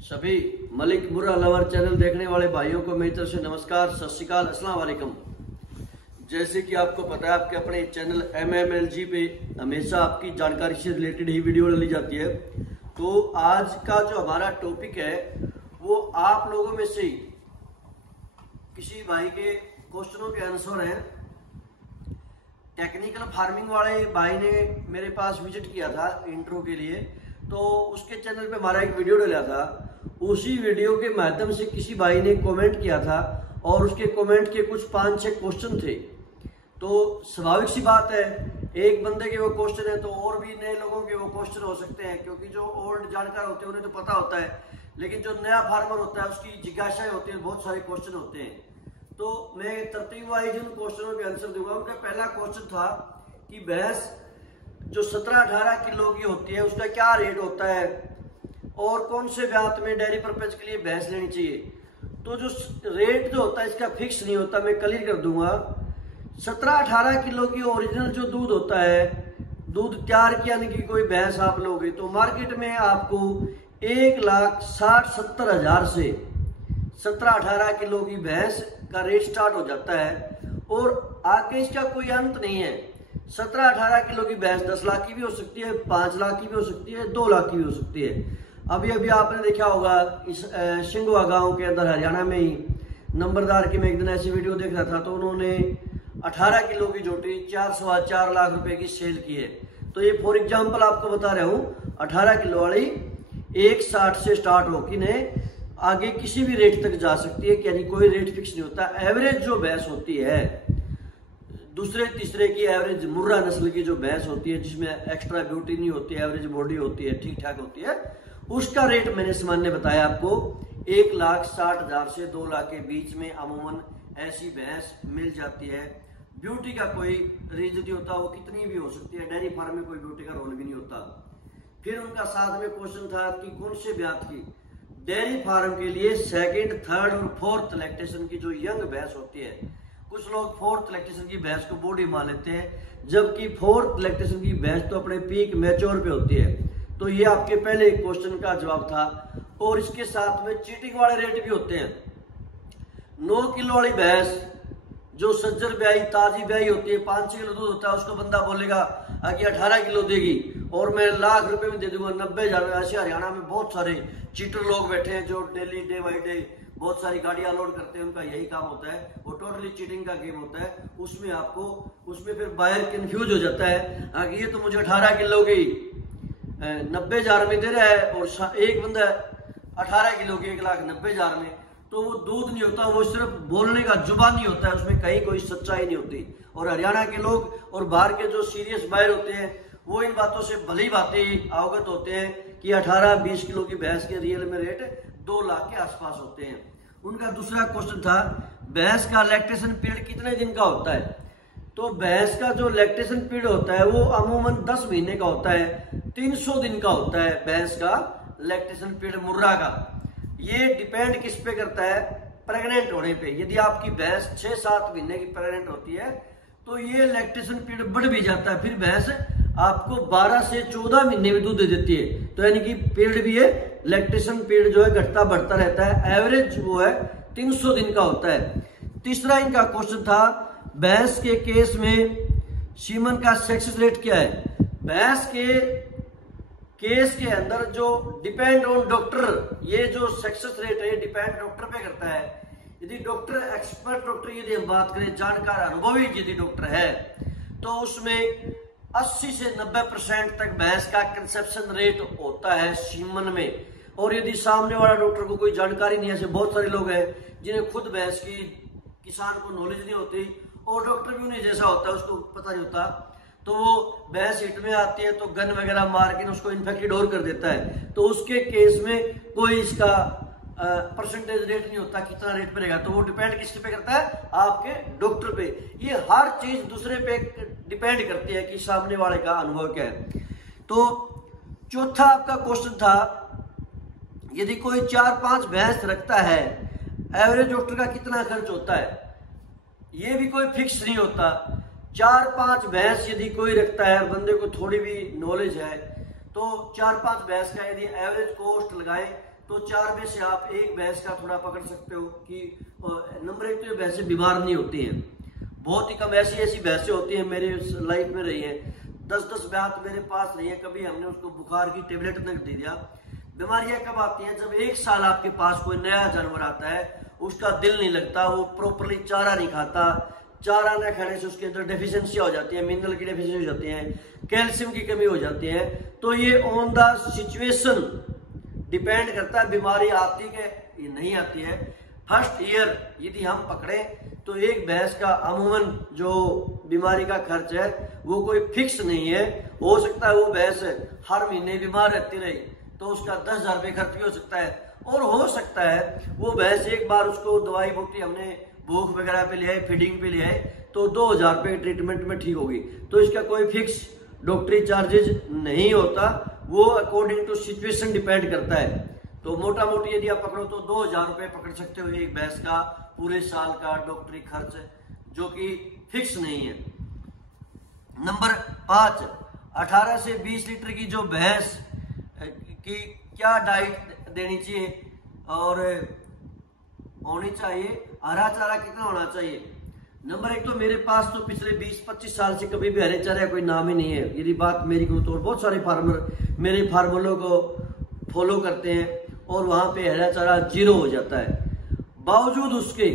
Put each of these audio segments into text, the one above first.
सभी मलिक मुर्रा lover channel देखने वाले भाइयों को मेरी तरफ से नमस्कार, सत श्री अकाल, अस्सलाम वालेकुम। जैसे कि आपको पता है, आपके अपने चैनल MMLG पे हमेशा आपकी जानकारी से रिलेटेड ही वीडियो डाली जाती है। तो आज का जो हमारा टॉपिक है वो आप लोगों में से किसी भाई के क्वेश्चनों के आंसर हैं। टेक्निकल फार्मिंग वाले भाई ने मेरे पास विजिट किया था इंट्रो के लिए, तो उसके चैनल पे हमारा एक वीडियो डाला था। उसी वीडियो के माध्यम से किसी भाई ने कमेंट किया था और उसके कमेंट के कुछ 5-6 क्वेश्चन थे। तो स्वाभाविक सी बात है, एक बंदे के वो क्वेश्चन है तो और भी नए लोगों के वो क्वेश्चन हो सकते हैं, क्योंकि जो ओल्ड जानकार होते हैं उन्हें तो पता होता है, लेकिन जो नया फार्मर होता है उसकी जिज्ञासाएं होती है, बहुत सारे क्वेश्चन होते हैं। तो मैं तरतीब वाइज उन क्वेश्चनों के आंसर दूंगा। उनका पहला क्वेश्चन था कि भैंस जो 17-18 किलो की होती है उसका क्या रेट होता है और कौन से ब्यात में डेयरी पर्पज के लिए भैंस लेनी चाहिए। तो जो रेट जो होता है इसका फिक्स नहीं होता, मैं क्लियर कर दूंगा। 17-18 किलो की ओरिजिनल जो दूध होता है, दूध तैयार किया यानी कि कोई भैंस आप लोगे तो मार्केट में आपको 1,60,70,000 से 17-18 किलो की भैंस का रेट स्टार्ट हो जाता है और आगे इसका कोई अंत नहीं है। 17-18 किलो की भैंस 10 लाख की भी हो सकती है, 5 लाख की भी हो सकती है, 2 लाख की भी हो सकती है। अभी आपने देखा होगा इस शिंगवा गांव के अंदर हरियाणा में ही नंबरदार की मैं एक दिन ऐसी वीडियो देख रहा था, तो उन्होंने 18 किलो की जोटी 4-4 लाख रुपए की सेल की है। तो ये फॉर एग्जाम्पल आपको बता रहा हूँ, 18 किलो वाली 1,60 से स्टार्ट होकर ने आगे किसी भी रेट तक जा सकती है, यानी कोई रेट फिक्स नहीं होता। एवरेज जो भैंस होती है, दूसरे तीसरे की एवरेज मुर्रा नस्ल की जो भैंस होती है जिसमें एक्स्ट्रा ब्यूटी नहीं होती, एवरेज बॉडी होती है, ठीक ठाक होती है, उसका रेट मैंने सामान्य बताया आपको 1,60,000 से 2 लाख के बीच में अमूमन ऐसी भैंस मिल जाती है। ब्यूटी का कोई रीजन नहीं होता, वो कितनी भी हो सकती है, डेयरी फार्म में कोई ब्यूटी का रोल भी नहीं होता। फिर उनका साथ में क्वेश्चन था कि कौन से ब्यात की डेयरी फार्म के लिए सेकंड, थर्ड और फोर्थ लैक्टेशन की जो यंग भैंस होती है। कुछ लोग फोर्थ लैक्टेशन की भैंस को बॉडी मान लेते हैं, जबकि फोर्थ लैक्टेशन की भैंस तो अपने पीक मैच्योर पे होती है। तो ये आपके पहले क्वेश्चन का जवाब था। और इसके साथ में चीटिंग वाले रेट भी होते हैं। 9 किलो वाली भैंस जो सज्जर ब्याई ताजी ब्याई होती है, 5-6 किलो दूध होता है, उसको बंदा बोलेगा कि 18 किलो देगी और मैं लाख रुपए में दे दूंगा, 90,000 में। ऐसे हरियाणा में बहुत सारे चीटर लोग बैठे हैं जो डेली डे बाई डे बहुत सारी गाड़ियां लोड करते हैं, उनका यही काम होता है, वो टोटली चीटिंग का गेम होता है। उसमें फिर बायर कंफ्यूज हो जाता है कि ये तो मुझे 18 किलो की 90,000 में दे रहा है और एक बंदा 18 किलो की 1,90,000 में। तो वो दूध नहीं होता, वो सिर्फ बोलने का जुबानी होता है, उसमें कहीं कोई सच्चाई नहीं होती। और हरियाणा के लोग और बाहर के जो सीरियस बायर होते हैं वो इन बातों से भली भांति अवगत होते हैं कि 18-20 किलो की भैंस के रियल में रेट 2 लाख के आसपास होते हैं। उनका दूसरा क्वेश्चन था भैंस का लैक्टेशन पीरियड कितने दिन का होता है। तो भैंस का जो लैक्टेशन पीरियड होता है वो अमूमन 10 महीने का होता है, 300 दिन का होता है भैंस का लैक्टेशन पीरियड मुर्रा का। ये डिपेंड किस पे करता है, प्रेग्नेंट होने पे। यदि आपकी भैंस 6-7 महीने की प्रेग्नेंट होती है तो ये लैक्टेशन पीरियड बढ़ भी जाता है, फिर भैंस आपको 12 से 14 महीने में दूध दे देती है। तो यानी कि पीरियड भी है, लैक्टेशन पीरियड जो है घटता बढ़ता रहता है। एवरेज वो है 300 दिन का होता है। तीसरा इनका क्वेश्चन था भैंस के केस में सीमन का सक्सेस रेट क्या है। भैंस के केस के अंदर जो डिपेंड ऑन डॉक्टर, ये जो सक्सेस रेट है डिपेंड डॉक्टर पे करता है। यदि डॉक्टर एक्सपर्ट डॉक्टर, यदि हम बात करें जानकार अनुभवी यदि डॉक्टर है, तो उसमें 80 से 90% तक भैंस का कंसेप्शन रेट होता है सीमन में। और यदि सामने वाला डॉक्टर को कोई जानकारी नहीं है, ऐसे बहुत सारे लोग हैं जिन्हें खुद भैंस की किसान को नॉलेज नहीं होती और डॉक्टर भी उन्हें जैसा होता है उसको पता नहीं होता, तो वो भैंस हिट में आती है तो गन वगैरह मार के उसको इन्फेक्टेड और कर देता है। तो उसके केस में कोई इसका परसेंटेज रेट नहीं होता, कितना रेट पे रहेगा। तो वो डिपेंड किस पे करता है, आपके डॉक्टर पे। ये हर चीज दूसरे पे डिपेंड करती है कि सामने वाले का अनुभव क्या है। तो चौथा आपका क्वेश्चन था यदि कोई 4-5 भैंस रखता है, एवरेज डॉक्टर का कितना खर्च होता है। ये भी कोई फिक्स नहीं होता। 4-5 भैंस यदि कोई रखता है, बंदे को थोड़ी भी नॉलेज है, तो 4-5 भैंस का यदि एवरेज कॉस्ट लगाए तो 4 में से आप एक भैंस का थोड़ा पकड़ सकते हो कि नंबर 1 तो ये भैंसें बीमार नहीं होती हैं, बहुत ही कम ऐसी भैंसें होती हैं मेरे लाइफ में रही हैं, 10-10 ब्यात मेरे पास रही है, कभी हमने उसको बुखार की टेबलेट तक दे दिया। बीमारियां कब आती हैं? जब 1 साल आपके पास कोई नया जानवर आता है, उसका दिल नहीं लगता, वो प्रॉपरली चारा नहीं खाता, चारा न खाने से उसके अंदर डेफिशिएंसी हो जाती है, मिनरल की डेफिशिएंसी हो जाती है, कैल्शियम की कमी हो जाती है। तो ये ऑन द सिचुएशन डिपेंड करता है बीमारी आती है ये नहीं आती है। फर्स्ट ईयर यदि हम पकड़े तो एक भैंस का अमूमन जो बीमारी का खर्च है वो कोई फिक्स नहीं है। हो सकता है वो भैंस हर महीने बीमार रहती रही तो उसका 10,000 रुपये खर्च भी हो सकता है, और हो सकता है वो भैंस एक बार उसको दवाई बूटी हमने भूख वगैरह पे ले आए, फीडिंग पे ले आए तो 2,000 रुपये ट्रीटमेंट में ठीक होगी। तो इसका कोई फिक्स डॉक्टरी चार्जेज नहीं होता, वो अकॉर्डिंग टू सिचुएशन डिपेंड करता है। तो मोटा मोटी यदि आप पकड़ो तो 2,000 रुपये पकड़ सकते हो एक भैंस का पूरे साल का डॉक्टरी खर्च, जो कि फिक्स नहीं है। नंबर 5, 18 से 20 लीटर की जो भैंस की क्या डाइट देनी चाहिए और होनी चाहिए, हरा चारा कितना होना चाहिए? नंबर 1 तो मेरे पास तो पिछले 20-25 साल से कभी भी हरे चारे का कोई नाम ही नहीं है। यदि बात मेरी को तो बहुत सारे फार्मर मेरे फार्मूलों को फॉलो करते हैं और वहां पे हरा चारा 0 हो जाता है। बावजूद उसके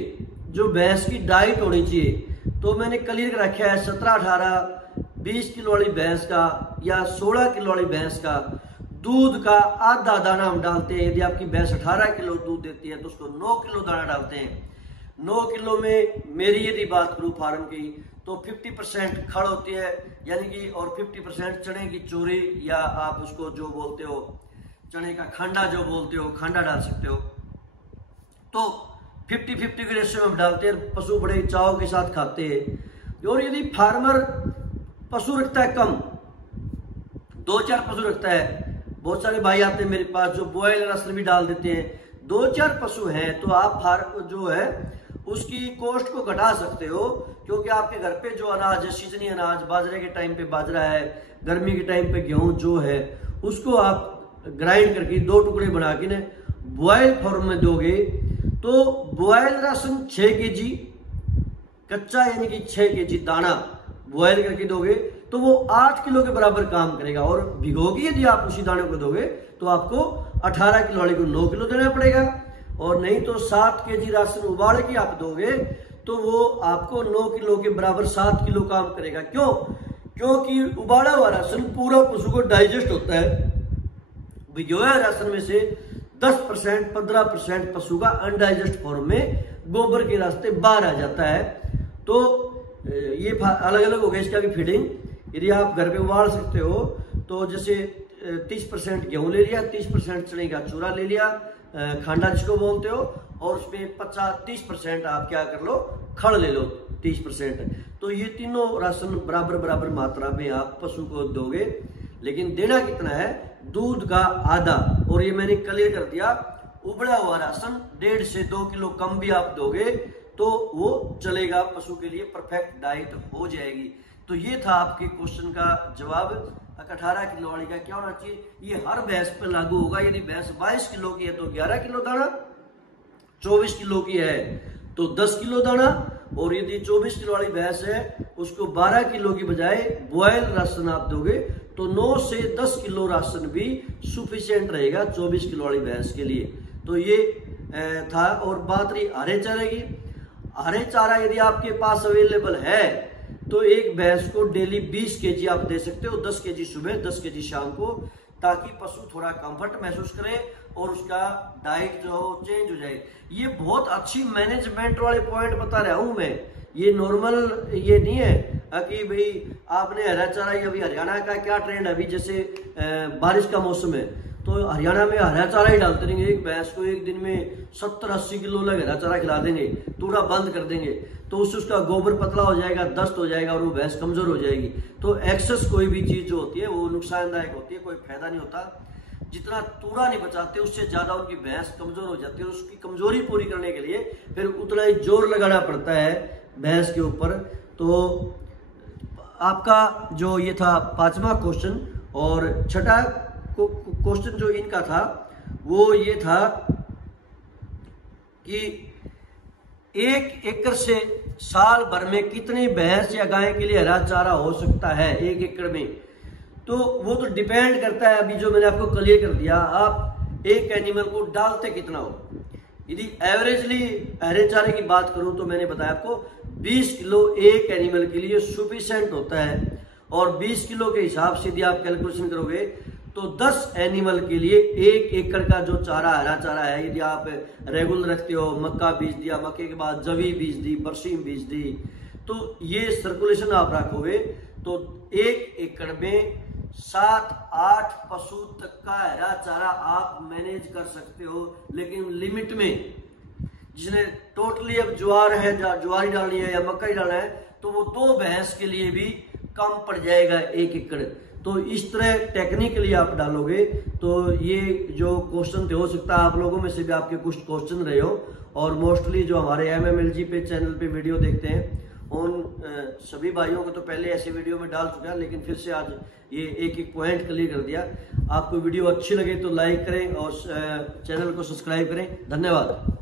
जो भैंस की डाइट होनी चाहिए तो मैंने क्लियर रखा है 17-18 20 किलो वाली भैंस का या 16 किलो वाली भैंस का दूध का आधा दाना हम डालते हैं। यदि आपकी भैंस 18 किलो दूध देती है तो उसको 9 किलो दाना डालते हैं। 9 किलो में मेरी यदि बात करूं फार्म की तो 50% खड़ होती है यानी कि, और 50% चने की चूरी या आप उसको जो बोलते हो चने का खांडा जो बोलते हो, खांडा डाल सकते हो। तो 50-50 के रेशियो में डालते हैं, पशु बड़े चाव के साथ खाते हैं। और यदि फार्मर पशु रखता है कम, 2-4 पशु रखता है, बहुत सारे भाई आते हैं मेरे पास जो बॉयल राशन भी डाल देते हैं, 2-4 पशु हैं तो आप फार्म जो है उसकी कॉस्ट को घटा सकते हो, क्योंकि आपके घर पे जो अनाज है, सीजनी अनाज, बाजरे के टाइम पे बाजरा है, गर्मी के टाइम पे गेहूं जो है, उसको आप ग्राइंड करके 2 टुकड़े बना के ना बॉयल फॉर्म में दोगे तो बॉयल राशन 6 kg कच्चा यानी कि 6 kg दाना बॉयल करके दोगे तो वो 8 किलो के बराबर काम करेगा। और भिगोगी यदि आप उसी दाने को दोगे तो आपको 18 किलो वाले को 9 किलो देना पड़ेगा, और नहीं तो 7 kg राशन उबाल के आप दोगे तो वो आपको 9 किलो के बराबर 7 किलो काम करेगा। क्यों? क्योंकि उबाला हुआ राशन पूरा पशु को डाइजेस्ट होता है। भिगोया राशन में से 10% 15% पशु का अनडाइजेस्ट फॉर्म में गोबर के रास्ते बाहर आ जाता है। तो ये अलग अलग हो गया इसका भी फीडिंग। यदि आप घर पे उबाल सकते हो तो जैसे 30% गेहूं ले लिया, 30% चने का चूरा ले लिया, खांडा जिसको बोलते हो, और उसमें 30% आप क्या कर लो, खड़ ले लो 30%। तो ये तीनों राशन बराबर बराबर मात्रा में आप पशु को दोगे, लेकिन देना कितना है? दूध का आधा। और ये मैंने क्लियर कर दिया, उबला हुआ राशन 1.5 से 2 किलो कम भी आप दोगे तो वो चलेगा, पशु के लिए परफेक्ट डाइट हो जाएगी। तो ये था आपके क्वेश्चन का जवाब। 18 किलो वाली का क्या होना चाहिए, ये हर भैंस पर लागू होगा। यदि भैंस 22 किलो की है तो 11 किलो दाना, 24 किलो की है तो 10 किलो दाना, और यदि 24 किलो वाली भैंस है उसको 12 किलो की बजाय बॉयल राशन आप दोगे तो 9 से 10 किलो राशन भी सुफिशियंट रहेगा 24 किलो वाली भैंस के लिए। तो ये था। और बात रही हरे चारे की, हरे चारा यदि आपके पास अवेलेबल है तो एक भैंस को डेली 20 kg आप दे सकते हो, 10 kg सुबह 10 kg शाम को, ताकि पशु थोड़ा कंफर्ट महसूस करे और उसका डाइट जो हो चेंज हो जाए। ये बहुत अच्छी मैनेजमेंट वाले पॉइंट बता रहा हूं मैं, ये नॉर्मल ये नहीं है कि भाई आपने हरा चारा, अभी हरियाणा का क्या ट्रेंड है, अभी जैसे बारिश का मौसम है तो हरियाणा में हरा चारा ही डालते रहेंगे। एक भैंस को एक दिन में 70-80 किलो लग हरा चारा खिला देंगे, पूरा बंद कर देंगे, तो उससे उसका गोबर पतला हो जाएगा, दस्त हो जाएगा और वो भैंस कमजोर हो जाएगी। तो एक्सेस कोई भी चीज जो होती है वो नुकसानदायक होती है, कोई फायदा नहीं होता। जितना तूड़ा नहीं बचाते उससे ज्यादा उनकी भैंस कमजोर हो जाती है। उसकी कमजोरी पूरी करने के लिए फिर उतना ही जोर लगाना पड़ता है भैंस के ऊपर। तो आपका जो ये था 5वां क्वेश्चन, और छठा क्वेश्चन जो इनका था वो ये था कि 1 एकड़ से साल भर में कितनी भैंस या गाय के लिए हरा चारा हो सकता है 1 एकड़ में। तो वो तो डिपेंड करता है, अभी जो मैंने आपको क्लियर कर दिया, आप एक एनिमल को डालते कितना हो। यदि एवरेजली हरे चारे की बात करूं तो मैंने बताया आपको 20 किलो एक एनिमल के लिए सुफिशिएंट होता है, और 20 किलो के हिसाब से यदि आप कैलकुलेशन करोगे तो 10 एनिमल के लिए 1 एकड़ का जो चारा हरा चारा है, यदि आप रेगुलर रखते हो, मक्का बीज दिया, मक्के के बाद जवी बीज दी, बरसीम बीज दी, तो ये सर्कुलेशन आप रखोगे तो 1 एकड़ में 7-8 पशु तक का हरा चारा आप मैनेज कर सकते हो, लेकिन लिमिट में। जिसने टोटली अब ज्वार है, ज्वारी डालनी है या मक्का ही डालना है, तो वो 2 भैंस के लिए भी कम पड़ जाएगा 1 एकड़। तो इस तरह टेक्निकली आप डालोगे तो ये जो क्वेश्चन थे, हो सकता है आप लोगों में से भी आपके कुछ क्वेश्चन रहे हो, और मोस्टली जो हमारे MMLG पे चैनल पे वीडियो देखते हैं उन सभी भाइयों को तो पहले ऐसे वीडियो में डाल चुका है, लेकिन फिर से आज ये एक पॉइंट क्लियर कर दिया। आपको वीडियो अच्छी लगे तो लाइक करें और चैनल को सब्सक्राइब करें। धन्यवाद।